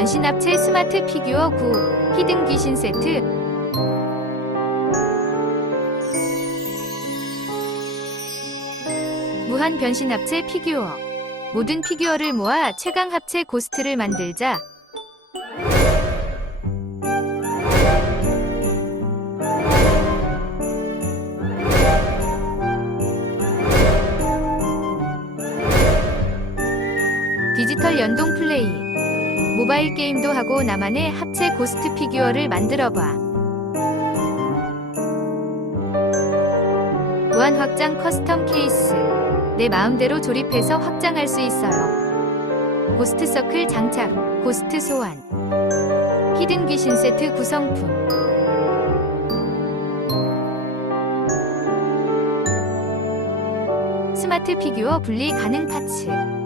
변신 합체 스마트 피규어 9 히든 귀신 세트. 무한 변신 합체 피규어. 모든 피규어를 모아 최강 합체 고스트를 만들자. 디지털 연동 플레이 모바일 게임도 하고 나만의 합체 고스트 피규어를 만들어봐. 무한 확장 커스텀 케이스. 내 마음대로 조립해서 확장할 수 있어요. 고스트 서클 장착 고스트 소환. 히든 귀신 세트 구성품. 스마트 피규어 분리 가능 파츠